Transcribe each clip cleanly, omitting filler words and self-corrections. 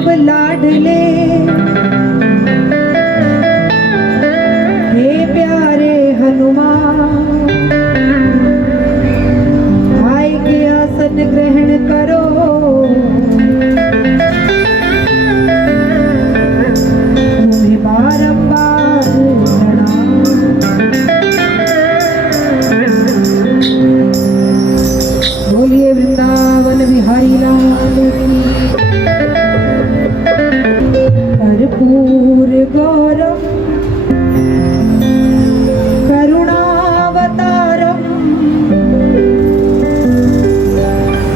सब लाडले हे प्यारे हनुमान, आए के आसन ग्रहण करो, तुम्हें बारंबार प्रणाम। बोलिए वृंदावन बिहारी लाल की। कर्पूर गौरम करुणावतारम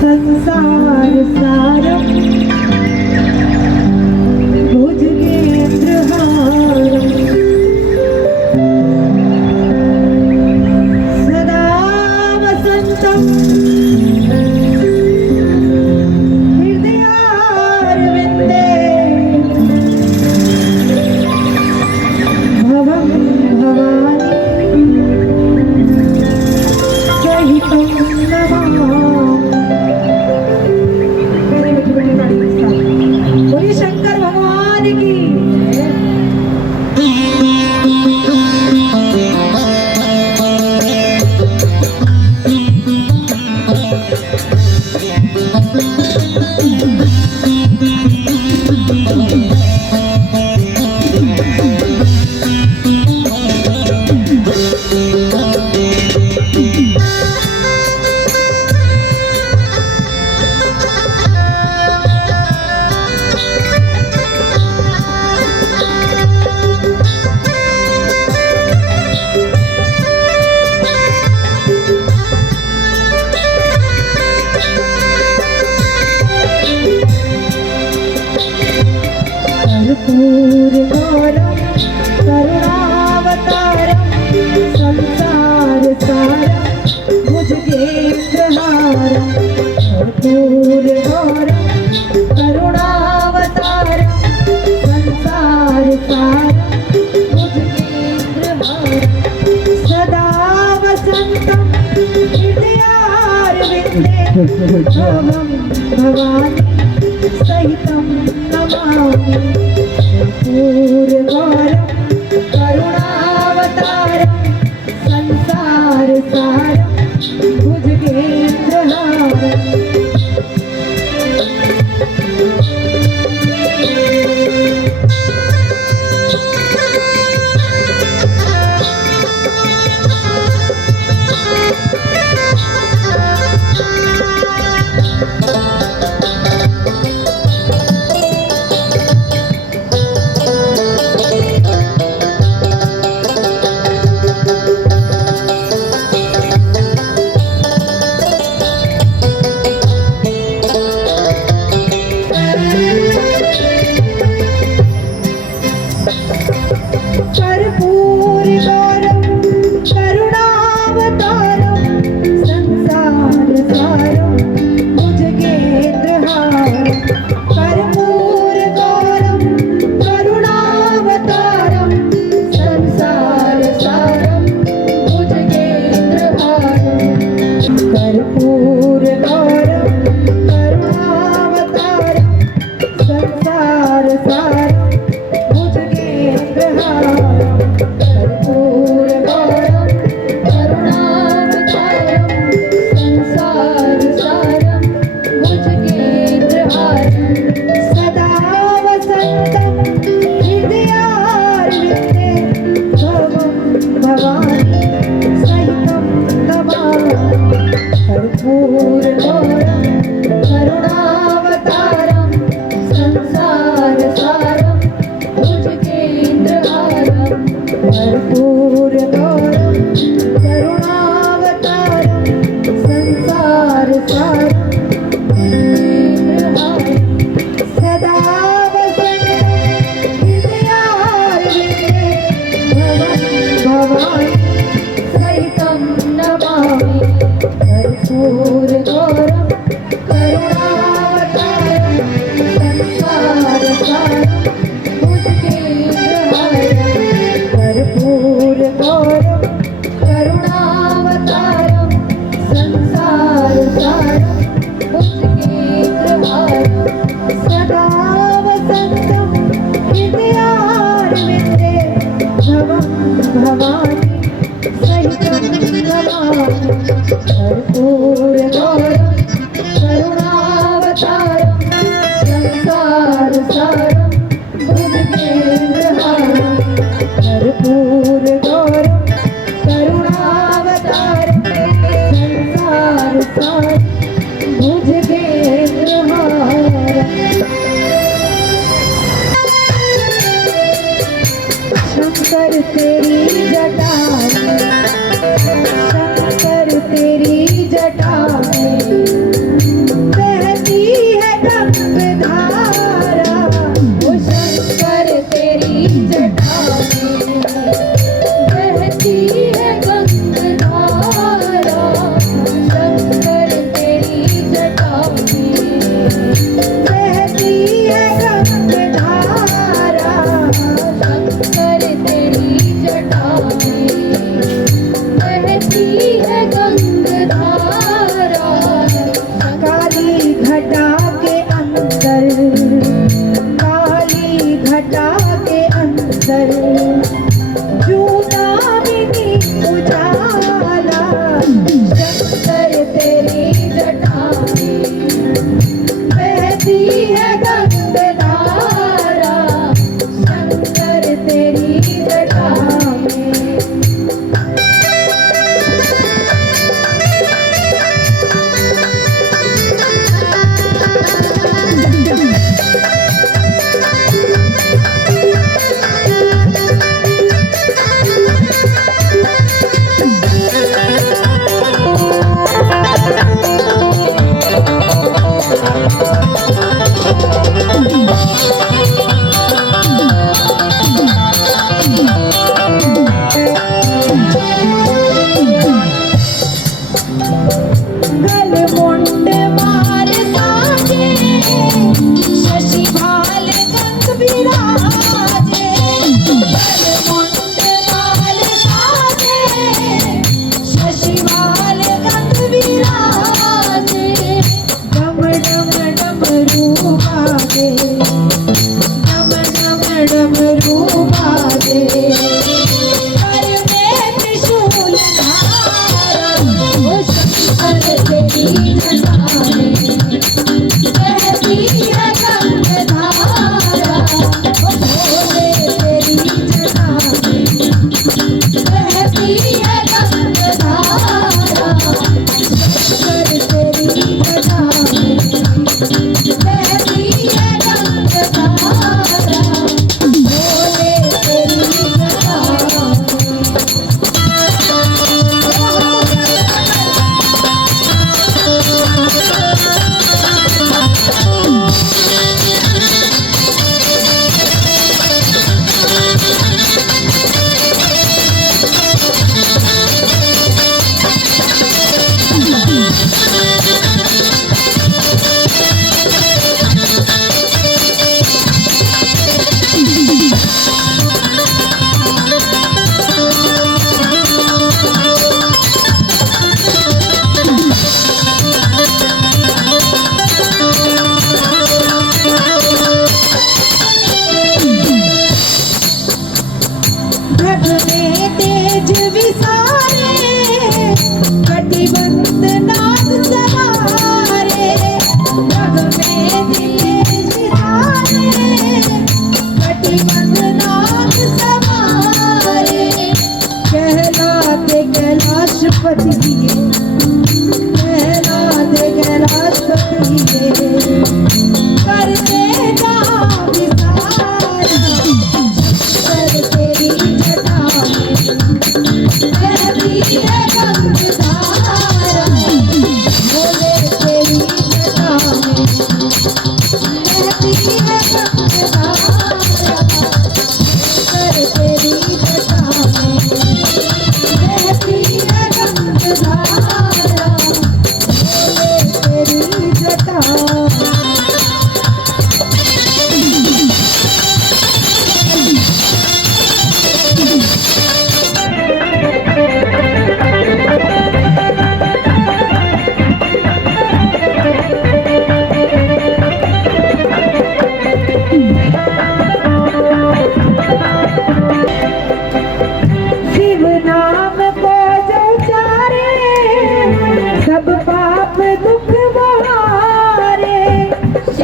संसार सारम भुजगेन्द्रहारम सदा वसंतम हृदयारविंदे भवं भवानी सहितं नमामि। बोलिए शंकर भगवान की। कर्पूर गौरम करुणावतारम संसार सारम भुजगेन्द्रहारम। कर्पूर गौरम करुणावतारम संसार सारम भुजगेन्द्रहारम सदा वसंतम हृदयारविंदे भवं भवानी सहितं नमामि। कर्पूर गौरम करुणावतारम संसार सारम भुजगेन्द्रहारम।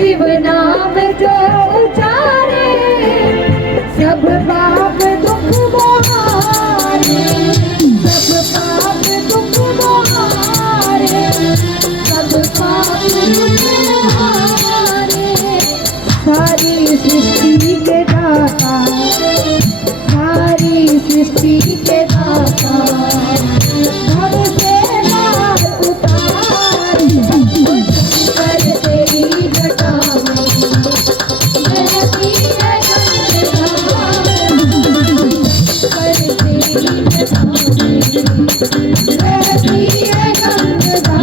शिव नाम जो उचारे सब पाप दुख मोहारे, सब पाप दुख मोहारे, सब पाप दुख मोहारे। सारी सृष्टि के दाता, सारी सृष्टि के दाता, भव से पार उतार, शंकर तेरी जटा में बहती है गंगा, शंकर तेरी जटा में बहती है गंगा,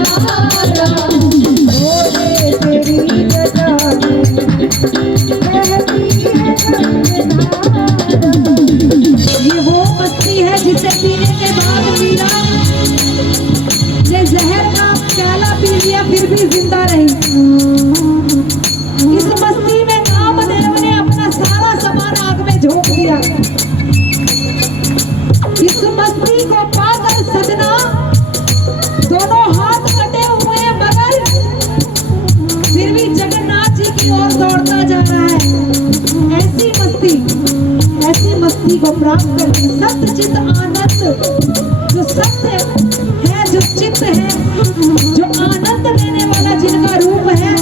भोले तेरी जटा में बहती है गंगा। ये वो मस्ती है जिसे पीने के बाद मीरा ने जहर का प्याला पी लिया फिर भी जिंदा रही। इस मस्ती में कामदेव ने अपना सारा सामान आग में झोंक दिया। इस मस्ती को पाकर सजना दोनों हाथ कटे हुए हैं मगर फिर भी जगन्नाथ जी की ओर दौड़ता जा रहा है। ऐसी मस्ती को प्राप्त करके सत्य चित आनंद, जो सत्य है, जो चित्त है, जो आनंद लेने वाला जिनका रूप है,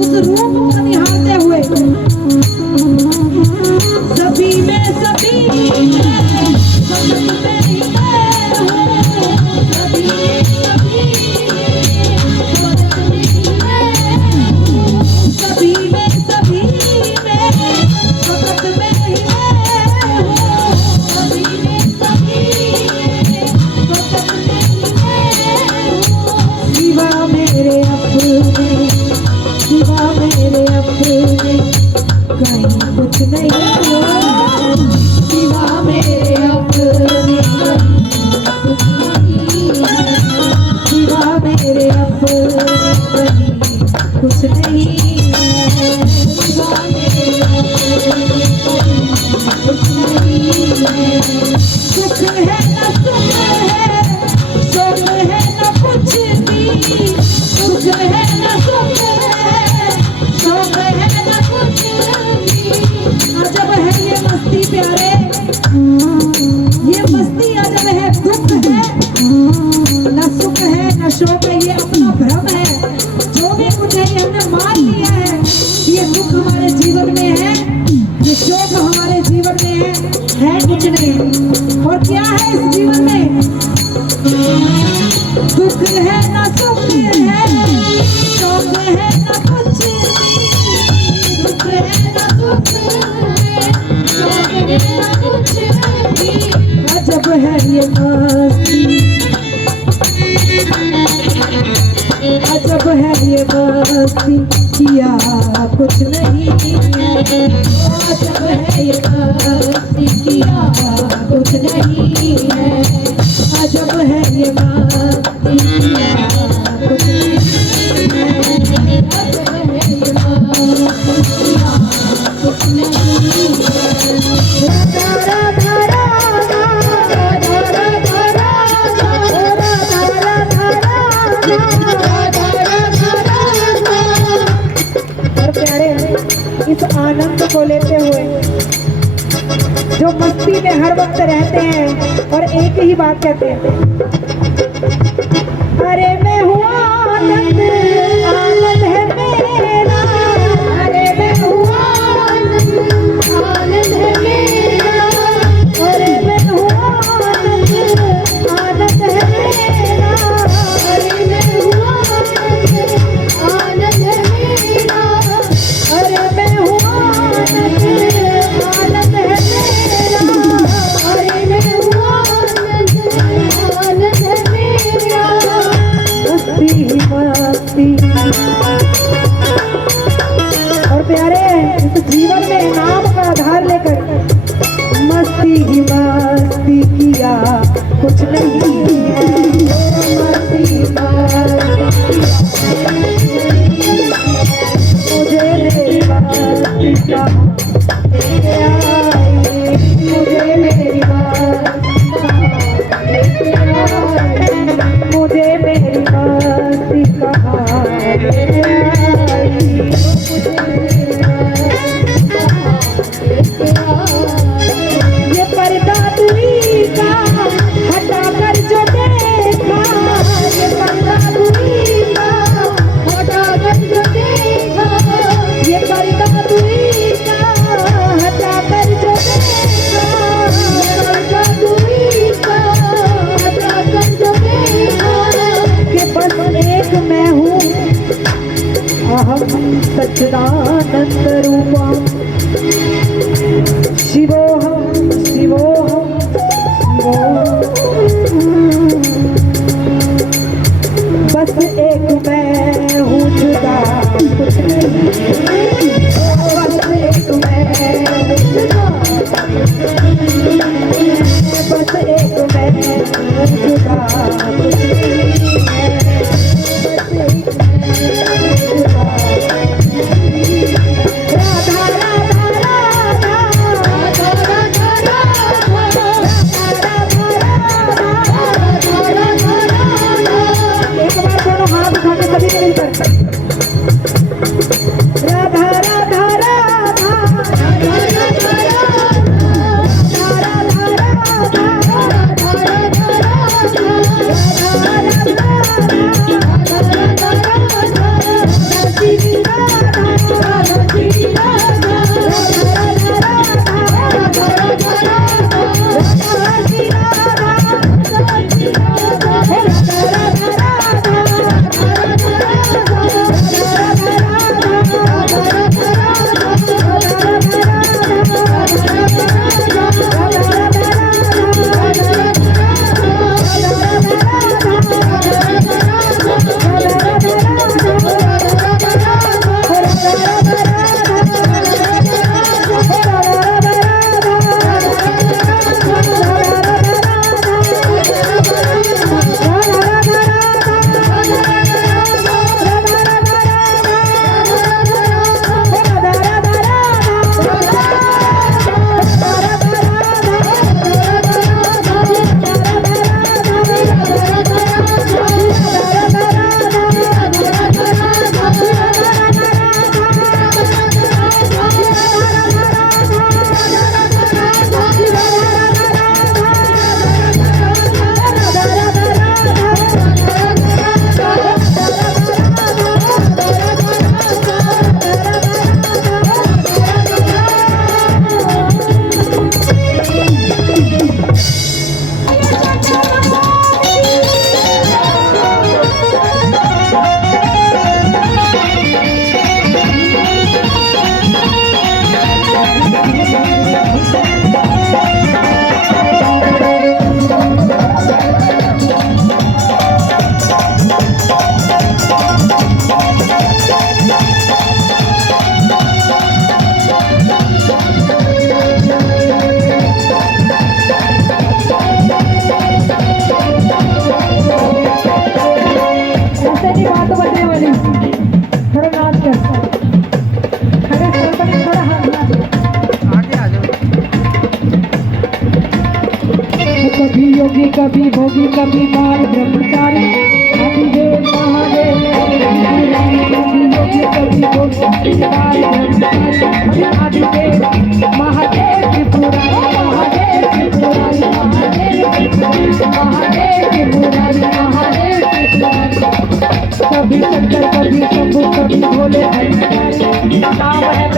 उस रूप को निहारते हुए सभी में सभी सभी में कुछ नहीं सिवा मेरे अपने, सिवा मेरे अपने कुछ नहीं है, सिवा मेरे अपने कुछ नहीं है। सुख है न सुख है, सुख है न कुछ भी, सुख है न सुख है, सुख है न कुछ भी। अजब है ये मस्ती प्यारे, ये मस्ती अजब है। दुख है न सुख है न शोक है, ये अपना भ्रम है। जो भी कुछ है ये हमने मान लिया है कि ये दुख हमारे जीवन में है, ये शोक हमारे जीवन में है कुछ नहीं। और क्या है इस जीवन में? दुख है न सुख है, शोक है न कुछ भी, दुख है न सुख है, शोक है न कुछ भी। अजब है ये मस्ती, अजब है ये मस्ती, किया कुछ नहीं है। अजब है ये मस्ती, किया कुछ नहीं है। अजब है ये मस्ती, किया कुछ नहीं है। अजब है ये मस्ती, किया कुछ नहीं है। राधा राधा राधा राधा राधा इस आनंद को लेते हुए जो मस्ती में हर वक्त रहते हैं और एक ही बात कहते हैं, अरे मैं हुआ आनंद, आनंद है मेरा, अरे मैं हुआ आनंद, आनंद है मेरा, अरे मैं हुआ आनंद, आनंद है मेरा, अरे मैं हुआ आनंद, आनंद है मेरा, अरे मैं हुआ आनंद, आनंद है मेरा, अरे मैं हुआ आनंद, आनंद है मेरा। मस्ती मस्ती और प्यारे इस जीवन में नाम का आधार लेकर मस्ती ही मस्ती किया कुछ नहीं है। मस्ती मुझे मेरी मस्ती का मुझे मेरी मुझे मेरी मस्ती कहाँ आई। आनन्दरूपम् शिवोऽहं शिवोऽहं बस एक मैं हूँ जुदा कुछ नहीं बस एक मैं जुदा बस एक मैं जुदा कुछ नहीं राधा राधा राधा एक बार दोनों हाथ उठा के सभी मिलकर राधा राधा राधा कभी योगी कभी भोगी कभी बाल ब्रह्मचारी आदिदेव महादेव कभी योगी कभी भोगी कभी बाल ब्रह्मचारी आदिदेव महादेव त्रिपुरारी महादेव त्रिपुरारी महादेव त्रिपुरारी महादेव त्रिपुरारी कभी शंकर कभी शंभु कभी भोले नाम है